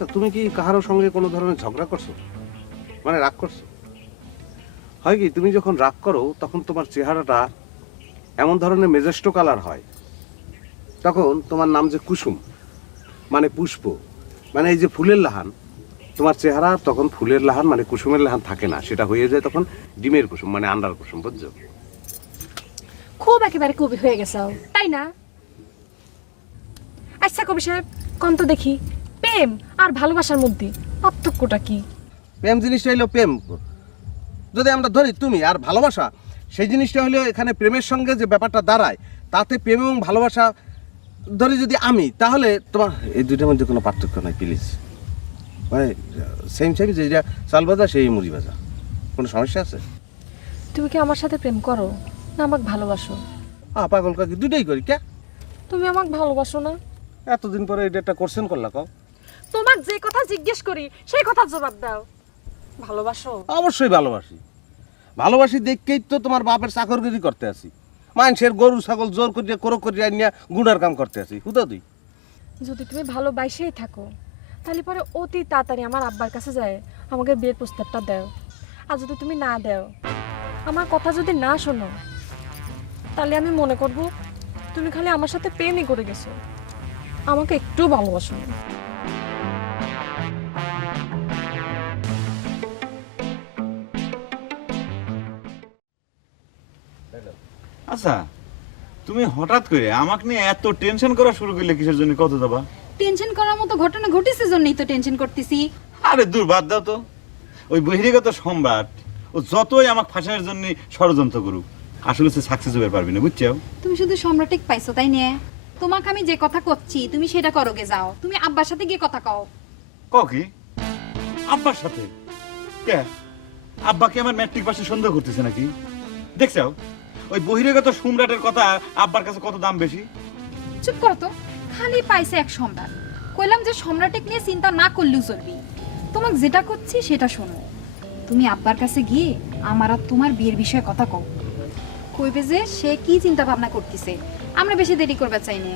আচ্ছা তুমি কি কাহারোর সঙ্গে কোনো ধরনের ঝগড়া করছ? মানে রাগ করছ? হয় কি, তুমি যখন রাগ করো, তখন তোমার চেহারাটা এমন ধরনের মেজেস্টো কালার হয়। তখন তোমার নাম যে কুসুম মানে পুষ্প মানে এই যে ফুলের লাহান, তোমার চেহারা তখন ফুলের লাহান মানে কুসুমের লাহান থাকে না। সেটা হয়ে যায় তখন ডিমের কুসুম মানে আন্ডার কুসুম, বুঝছ? খুব একেবারে কবি হয়ে গেছো, তাই না? আচ্ছা কবি সাহেব, কন তো দেখি। প্রেম আর ভালোবাসার মধ্যে পার্থক্যটা কি? প্রেম জিনিসটা হলো প্রেম। যদি আমরা ধরি তুমি আর ভালোবাসা সেই জিনিসটা হলো এখানে প্রেমের সঙ্গে যে ব্যাপারটা দাঁড়ায় তাতে প্রেম এবং ভালোবাসা ধরি যদি আমি তাহলে তোমার এই দুইটার মধ্যে কোনো পার্থক্য নাই প্লিজ মানে সেম সেম যেটা চাল ভাজা সেই মুড়ি ভাজা। কোনো সমস্যা আছে? তুমি কি আমার সাথে প্রেম করো? না আমাকে ভালোবাসো? আ পাগল কাকি দুটাই করি কে তুমি আমাকে ভালোবাসো না। এতদিন পরে এটা একটা কোশ্চেন করলা কও। তোমাকে যে কথা জিজ্ঞেস করি সেই কথার জবাব দাও। ভালোবাসো? অবশ্যই ভালোবাসি। ভালোবাসি দেখকেই তো তোমার বাপের চাকরগিরি করতে আসি মানুষের গরু ছাগল জোর করিয়া করো করিয়া নিয়ে গুণার কাম করতে আসি হুদা তুই। যদি তুমি ভালোবাসেই থাকো তাহলে পরে অতি তাড়াতাড়ি আমার আব্বার কাছে যায় আমাকে বিয়ের প্রস্তাবটা দাও। আর যদি তুমি না দাও আমার কথা যদি না শোনো তাহলে আমি মনে করব তুমি খালি আমার সাথে প্রেমই করে গেছো। আমাকে একটু ভালোবাসো না। আচ্ছা তুমি হঠাৎ করে আমাকে নিয়ে এত টেনশন করা শুরু করলে কিসের জন্য কত দাবা? টেনশন করার মতো ঘটনা ঘটেছে জন্যই তো টেনশন করতেছি। আরে দূর বাদ দাও তো। ওই বহিরাগত সম্রাট ও যতই আমাকে ফাঁসানোর জন্য ষড়যন্ত্র করুক আসলে সে সাকসেস হতে পারবি না বুঝছ? তুমি শুধু সম্রাটিক পাইছো তাই নিয়ে? তোমাকে আমি যে কথা করছি তুমি সেটা করো করোগে যাও। তুমি আব্বার সাথে গিয়ে কথা কও। কও কি? আব্বার সাথে? কে? আব্বাকে আমার ম্যাট্রিক পাশে সন্দেহ করতেছে নাকি? দেখছ? ওই বহিরাগত সম্রাটের কথা আব্বার কাছে কত দাম বেশি? চুপ করো তো খালি পাইছে এক সম্রাট। কইলাম যে সম্রাটিক নিয়ে চিন্তা না করলেও চলবি। তোমাকে যেটা করছি সেটা শোনো। তুমি আব্বার কাছে গিয়ে আমার আর তোমার বিয়ের বিষয়ে কথা কও। কইবে যে সে কি চিন্তা ভাবনা করতেছে। আমরা বেশি দেরি করবে চাই না।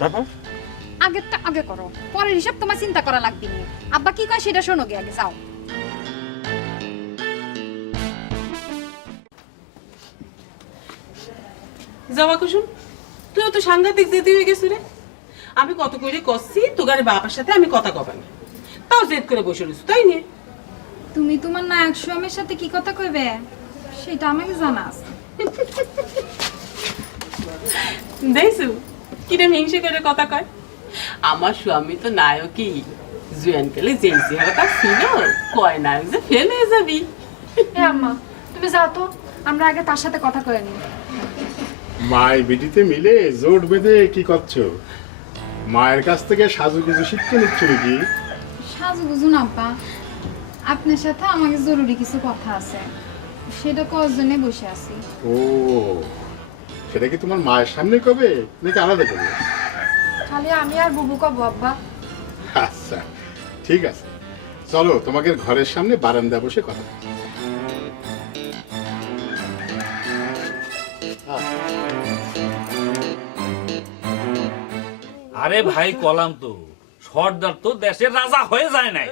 তারপর? আগেরটা আগে করো পরের হিসাব তোমার চিন্তা করা লাগবে না। আব্বা কি কয় সেটা শোনো গে আগে যাও। যাওয়া কুসুম তুইও তো সাংঘাতিক যেতে হয়ে গেছিস রে। আমি কত করে করছি তোগারে বাবার সাথে আমি কথা কবানি তাও জেদ করে বসে রয়েছি তাই নিয়ে তুমি তোমার নায়ক স্বামীর সাথে কি কথা কইবে? সেটা আমাকে জানাস দেখছু? কিরম হিংসে করে কথা কয়? আমার স্বামী তো নায়কই। জুয়ান কালে যেই চেহারাটা ছিল কয় নায়ক যে ফেল হয়ে যাবি। এ আম্মা তুমি যাও তো আমরা আগে তার সাথে কথা কয়ে নিই। মায় বেটিতে মিলে জোট বেঁধে কি করছ? মায়ের কাছ থেকে সাজু কিছু শিখতে নিচ্ছ নাকি? সাজু বুঝুন আব্বা আপনার সাথে আমাকে জরুরি কিছু কথা আছে। সেটা করার জন্য বসে আছি? ও সেটা কি তোমার মায়ের সামনে কবে নাকি আলাদা করবে খালি আমি আর বুবু কব আব্বা। আচ্ছা ঠিক আছে। চলো তোমাকে ঘরের সামনে বারান্দা বসে কথা আরে ভাই কলাম তো। সর্দার তো দেশের রাজা হয়ে যায় নাই।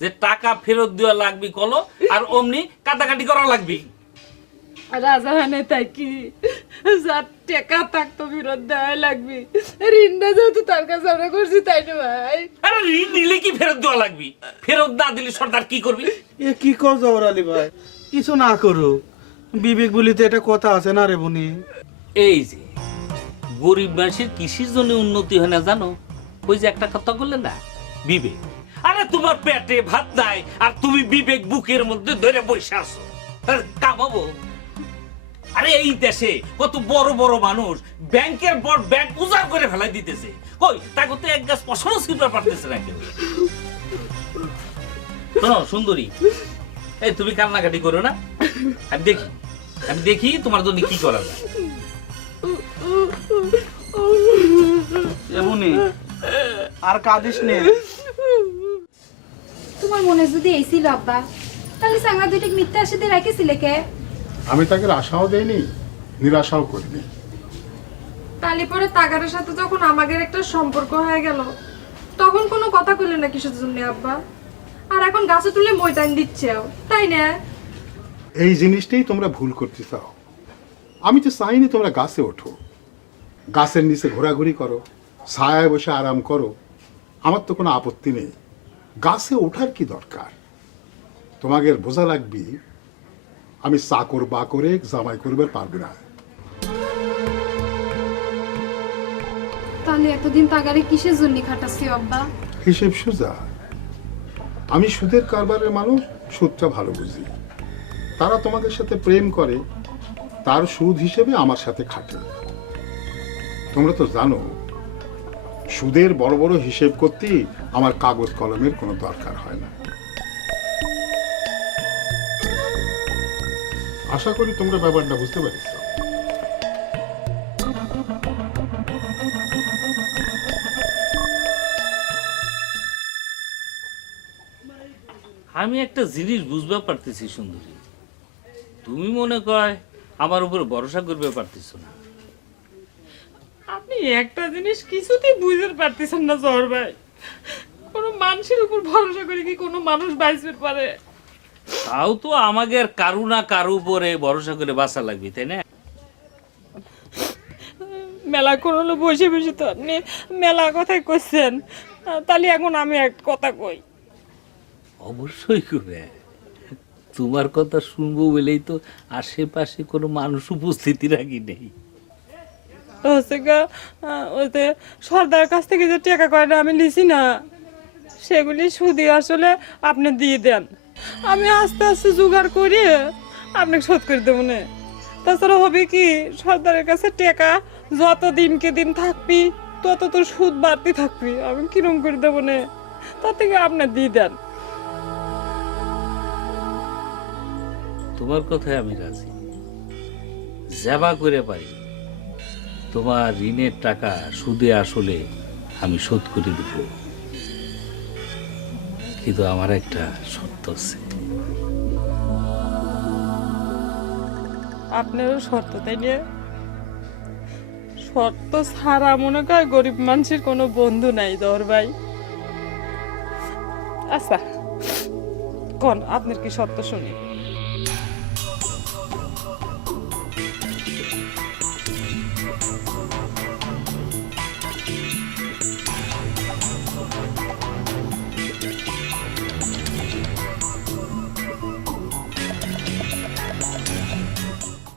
যে টাকা ফেরত দেওয়া লাগবি কলো আর অমনি কাটাকাটি করা লাগবি। রাজা হানে তাই কি? যার টেকা থাকতো ফেরত দেওয়াই লাগবে। ঋণটা যেহেতু তার কাছে আমরা করছি তাই না ভাই? আরে ঋণ নিলে কি ফেরত দেওয়া লাগবি? ফেরত না দিলে সর্দার কি করবি? এ কি কর জহর আলী ভাই? কিছু না করো বিবেক বলিতে এটা কথা আছে না রে বনি? এই যে গরিব মানুষের কৃষির জন্য উন্নতি হয় না জানো? ওই যে একটা কথা বললে না? বিবেক। আরে তোমার পেটে ভাত নাই, আর তুমি বিবেক বুকের মধ্যে ধরে বসে আছো। কামাবো আরে এই দেশে কত বড় বড় মানুষ ব্যাংকের পর ব্যাংক উজাড় করে ফেলাই দিতেছে। কই, তাকে তো এক গাছ পশমও পারতেছে না কেউ। শোনো, সুন্দরী, এই তুমি কান্নাকাটি করো না। আমি দেখি আমি দেখি তোমার জন্য কি করা যায়। আর কাঁদিস নে তোমার মনে যদি এই ছিল আব্বা তাহলে সাংলা দুইটা মিথ্যা আসে দিয়ে রেখেছিলে কে? আমি তাকে আশাও দেইনি নিরাশাও করিনি। তালি পরে তাগারের সাথে যখন আমাদের একটা সম্পর্ক হয়ে গেল তখন কোনো কথা কইলে না কিসের জন্য আব্বা? আর এখন গাছে তুলে ময়দান দিচ্ছেও তাই না? এই জিনিসটাই তোমরা ভুল করতে চাও। আমি তো চাইনি তোমরা গাছে ওঠো। গাছের নিচে ঘোরাঘুরি করো ছায়ায় বসে আরাম করো। আমার তো কোনো আপত্তি নেই। গাছে ওঠার কি দরকার? তোমাদের বোঝা লাগবে আমি চাকর বা করে জামাই করবার পারব না। তাহলে এতদিন তাগারে কিসের জন্য খাটাচ্ছি আব্বা? হিসেব সোজা। আমি সুদের কারবারের মানুষ সুদটা ভালো বুঝি। তারা তোমাদের সাথে প্রেম করে তার সুদ হিসেবে আমার সাথে খাটে। তোমরা তো জানো, সুদের বড় বড় হিসেব করতে আমার কাগজ কলমের কোনো দরকার হয় না। আশা করি তোমরা ব্যাপারটা বুঝতে পারিস আমি একটা জিনিস বুঝতে পারতেছি, সুন্দরী। তুমি মনে কয় আমার উপরে ভরসা করবে পারতেছ না। আপনি একটা জিনিস কিছুতেই বুঝতে পারতেছেন না জহর ভাই। কোনো মানুষের উপর ভরসা করে কি কোনো মানুষ বাঁচতে পারে? তাও তো আমাকে কারু না কারু উপরে ভরসা করে বাঁচা লাগবে তাই না? মেলা করল বসে বসে তো আপনি মেলা কথাই কইছেন। তাহলে এখন আমি এক কথা কই। অবশ্যই করে তোমার কথা শুনব বলেই তো আশেপাশে কোনো মানুষ উপস্থিতি রাখি নেই। হচ্ছে আহ, সর্দার কাছ থেকে যে টাকা কয়টা আমি লিছি না সেগুলি সুদি আসলে আপনি দিয়ে দেন। আমি আস্তে আস্তে জোগাড় করে আপনাকে শোধ করে দেবো না। তাছাড়া হবে কি সর্দারের কাছে টাকা যত দিনকে দিন থাকবি তত তোর সুদ বাড়তে থাকবি। আমি কিরম করে দেবো না? তার থেকে আপনার দিয়ে দেন। তোমার কথায় আমি রাজি। যাবা করে পারি। তোমার ঋণের টাকা সুদে আসলে আমি শোধ করে দেব। কিন্তু আমার একটা শর্ত আছে। আপনারও শর্ত, তাই নিয়ে শর্ত ছাড়া মনে কয় গরিব মানুষের কোনো বন্ধু নাই, দর ভাই। আচ্ছা কোন, আপনার কি শর্ত শুনি?